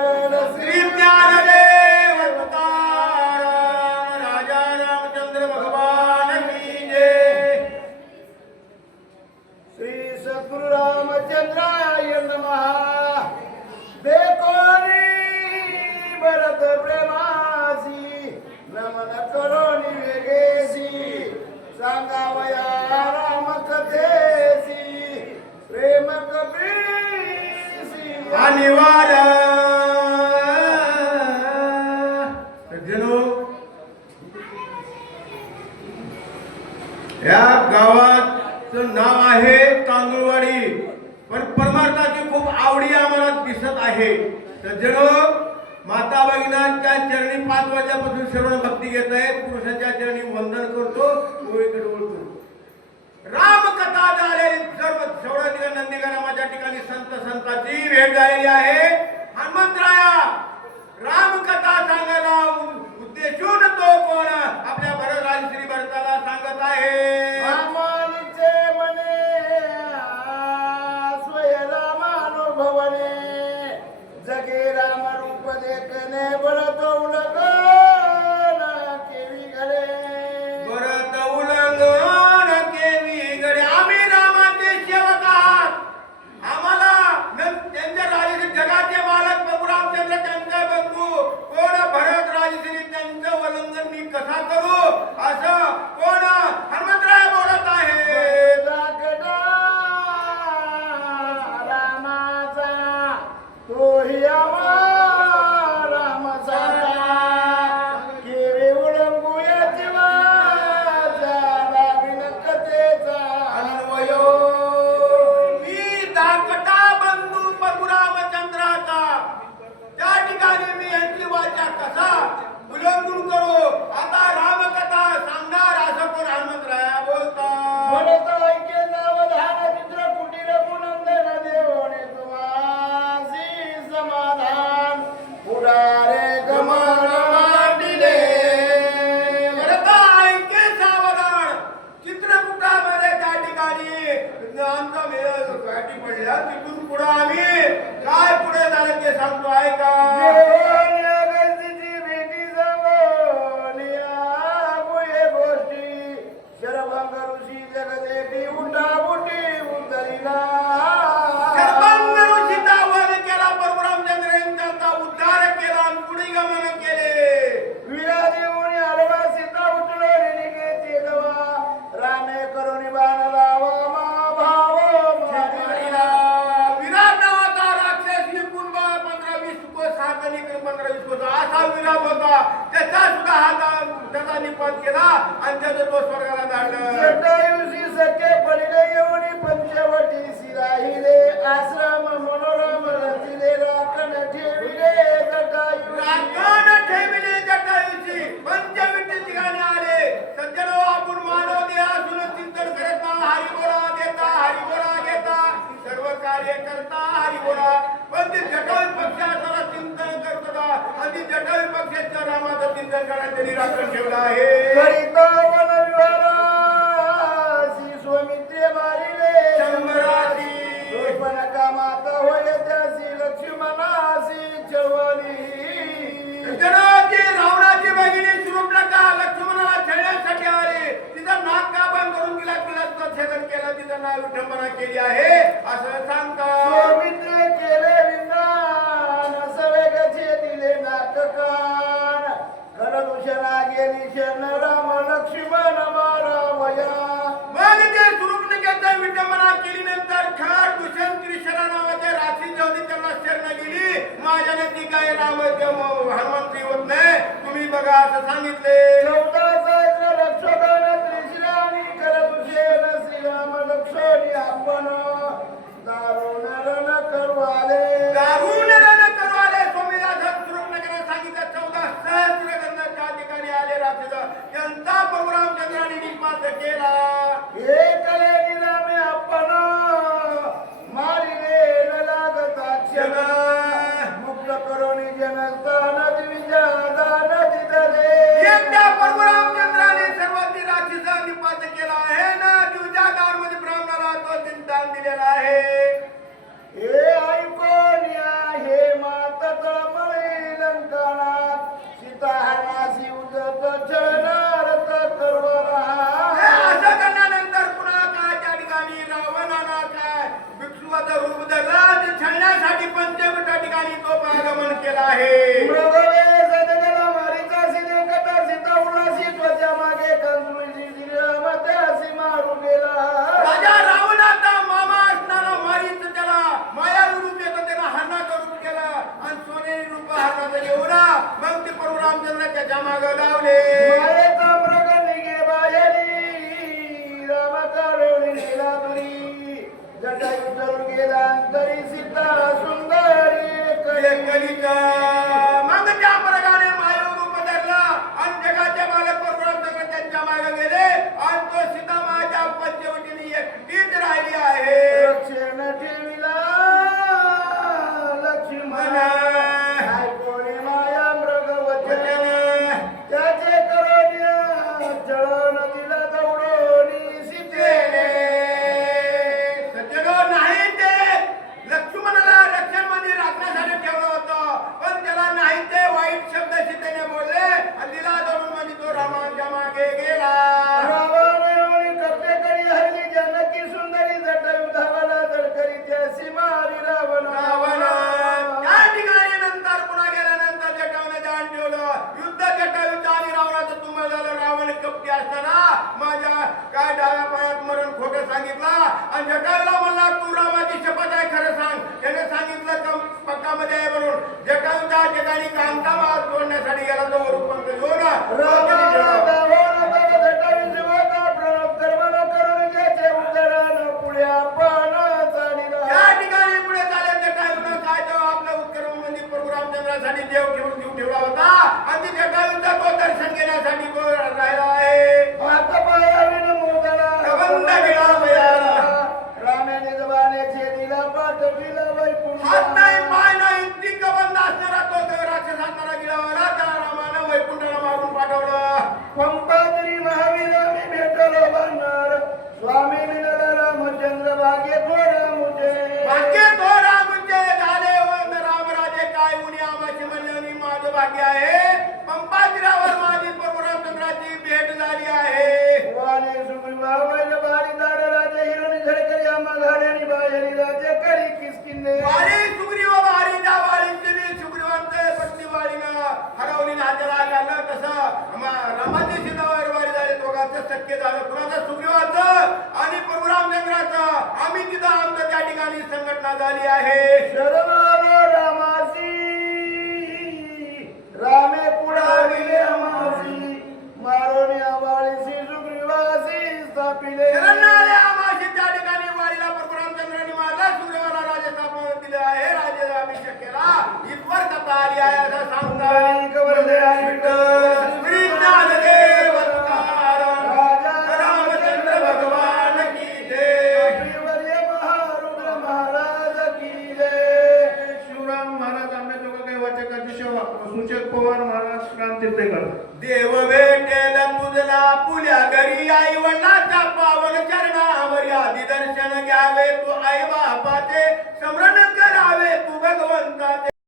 विठ्ठल श्री ज्ञानदेव तुकाराम राजा रामचंद्र भगवान की जय. श्री सद्गुरु रामचंद्राय नमः. बेकोरी भरत प्रेमासी नमन करोनी वेगेसी सांगावया राम कथेसी प्रेम कबीसी अनिवार्य सज्जनो, या गावाचं नाव आहे तांदूळवाडी, पण परमार्थाची खूप आवडी आम्हाला दिसत आहे. सज्जनो, माता भगिनींच्या चरणी 5 वाजल्यापासून श्रवण भक्ती घेत आहेत. पुरुषाच्या चरणी वंदन करतो, डोळीकडे वळतो. रामकथा झालेली सर्व सौराष्ट्र नंदीग्रामाच्या ठिकाणी संतांची भेट झालेली आहे. हनुमंतराया रामकथा सांगायला उद्देशून तो कोण आपल्या भरतराज श्री भरताला सांगत आहे. रामानीचे मने स्वय रामानुभवने जगे राम रूप देखने बळतो उलगन केवी घडे भरत उल्लंघन केवी घडे. आम्ही रामाचे सेवक आहात. आम्हाला त्यांच्या राजे जगाचे मालक प्रभू रामचंद्र त्यांचे बंधू कोण भरत राजश्री त्यांचं उल्लंघन मी कसा करू असं कोण हनुमंतराय बोलत आहे. दागडा रामाचा तोही आम्हा रामचा केवी उलंगूया जीवाचा लावीन कथेचा अन्वयो मी दाकटा बंधू प्रभू रामचंद्राचा त्या ठिकाणी मी यांची वाचा कसा उल्लंघन करू. आता रामकथा सांगणार असं कोण हनुमंतराया बोलतात. म्हणतो ऐके सावधान चित्र कुटीर पुनंदन देवणे तुम्हासी समाधान पुढारे गमन मांडिले. भरता ऐके सावधान चित्रकूटामध्ये त्या ठिकाणी आमचा मेळ गाठी पडल्या. तिथून पुढे आम्ही काय पुढे झालं ते सांगतो ऐका. देवाने अगस्तीची भेटी सांगोनी आपुये गोष्टी शरभंग ऋषी जगदेटी उठाबुटी उतरिला. सर्वांग ऋषीचा वध केला. प्रभू रामचंद्र यांचा उद्धार केला आणि पुढे गमन केले. विरा देऊन आडवा सीता उठलो निघेचे दवा रामे करुणी बाण लावा मा भाव मारिला. विराट नावाचा राक्षस निपुण 15-20 कोस हाताने 15-20 कोस असा विराट होता. त्याचा सुद्धा हात त्याचा निपात केला आणि त्याचा तो स्वर्गाला धाडलं. जटायुषी सखे पडिले येऊनी पंचवटी राहिले आश्रम मनोरम रचिले राखण ठेविले जटायु राखण ठेविले जटायूची पंचविटी ठिकाणी आले. सज्जनो, आपण मानव देह असून चिंतन करता हरिबोला देता हरिबोला घेता सर्व कार्य करता हरिबोला. पण ते जटायू पक्षाचा चिंतन करता आणि जटायू पक्षाच्या नामाचं चिंतन करायला त्यांनी राखण ठेवलं आहे. करिता वन विहारा स्वामित्रे मारिले शंभरासी पण कामात होय त्यासी लक्ष्मणासी चवली. जनाची रावणाची भगिनी शूर्पणखा लक्ष्मणाला छळण्यासाठी आले. तिचा नाक कापण करून तिला किल्ल्याचं छेदन केलं. तिचं नाव विठंबना केली आहे असं सांगतात. स्वामित्रे केले विंदान सवेगचे दिले नाटकान करदूषणा गेली शरण राम लक्ष्मण मारावया. मग ते शूर्पणखेचा विटंबना केली. नंतर खड दूषण त्रिशरा नावाच्या राक्षसी होती त्यांना शरण गेली. माझ्याने ती काय नाम हनुमंती होत नाही तुम्ही बघा असं सांगितले. 14 सहस्र रक्षोधन त्रिशिरानी करदूषण श्रीराम लक्ष्मणी आपण दारुण रण करवाले. दारुण रण करवाले. स्वामीदास शूर्पणखेला सांगितलं 14 सहस्र गंधाच्या ठिकाणी आले राक्षस. त्यांचा प्रभू रामचंद्राने निपात केला. एकले निरामे आपण मारिले न लागता क्षण मुक्त करोनी जनस्थान द्विजादान दिदले. एकट्या त्याच्या माग लावले मायेचा मृग निघे बाहेरी राम काढून गेला दुरी जटायू जळून गेला अंतरी सीता सुंदरी कलिता मग त्या मृगाने मायू रूप धरला आणि जगाच्या मालक परमेश्वर त्यांच्या मागे गेले आणि तो सीता माच्या पंचवटीने एकटीच राहिली आहे रक्षण ठेविला लक्ष्मण कोणी माया मृग वचन त्याचे करोड्या जळण दिला दौडोनी सीतेने सज्जनो नाही ते लक्ष्मणाला रक्षण मध्ये राखण्यासाठी ठेवलं होतं पण त्याला नाही ते वाईट शब्द सीतेने बोलले आणि तिला धरून म्हणजे तो रामाच्या मागे गेला रावणाने कपडे करी हरली जानकी सुंदरी जटायू धावला धडकरी त्यासी मारी रावण त्या ठिकाणी नंतर पुन्हा गेल्यानंतर जटायूने ध्यान ठेवलं युद्ध जटायूचं आणि रावणाचं तुम्हाला झालं रावण कपटी असताना माझ्या काय डाव्या पायात मरण खोटं सांगितलं आणि जटायूला म्हणला तू रामाची शपथ आहे खरं सांग त्याने सांगितलं पक्कामध्ये आहे म्हणून जटायू त्या ठिकाणी कांता मार तोडण्यासाठी गेला तो वरुपंत घेऊन त्या ठिकाणी पुढे चालत जटायूनं काय तो आपल्या उत्कर्म मंदिर प्रभू रामचंद्रासाठी देव ठेवून जीव ठेवला होता आणि ते जटायूचा तो दर्शन घेण्यासाठी तो राहिला आहे रामाने जबानेचे दिला पाठविला हात नाही वैकुंठ पाय नाही ती कबंध असणारा तो राक्षस असणारा गिळावाला त्याला रामानं वैकुंठाला मारून पाठवलं पंपात्री महावीराने भेटलो बनणार स्वामी मिळाला रामचंद्र भाग्य थोडा मुझे भाग्य तो रामचे झाले वंद रामराजे काय उनी आमाची म्हणल्याने माझं भाग्य आहे पंपातीरावर माझी प्रभू रामचंद्राची भेट झाली आहे वाले सुग्रीवा वैल बारी दाड राजे हिरण झडकरी आम्हा घाड्यानी बाहेरी राजे करी किसकिन्ने वारी सुग्रीव वारीच्या वारीची मी सुग्रीवांचे पत्नी वारीनं हरवली नात्याला झालं तसं रामाची सीतावर वारी झाली दोघांचं शक्य झालं कुणाचं सुग्रीवाचं आणि प्रभू रामचंद्राचं आम्ही तिथं आमचं त्या ठिकाणी संघटना झाली आहे शरणालो रामासी रामे पुढाविले आमासी मारोनी आवाळीसी सुग्रीवासी स्थापिले शरणाले आमाशी त्या ठिकाणी वारीला प्रभू रामचंद्रांनी मारला सुग्रीवाला राजे स्थापन दिले आहे राजे अभिषेक केला ईश्वर कथा आली आहे असं सांगतात कवरले श्री ज्ञानदेव राजा रामचंद्र भगवान की जय श्रीवर्य महारुद्र महाराज की जय शिवराम महाराज आंबे दोघं काही वाचकाची सेवा सूचक पवार महाराज क्रांतीतेकर देव भेटेल तुझला पुल्या घरी आई वडिलाच्या पावन चरणावर आधी दर्शन घ्यावे तू आई बापाचे स्मरण करावे तू भगवंताचे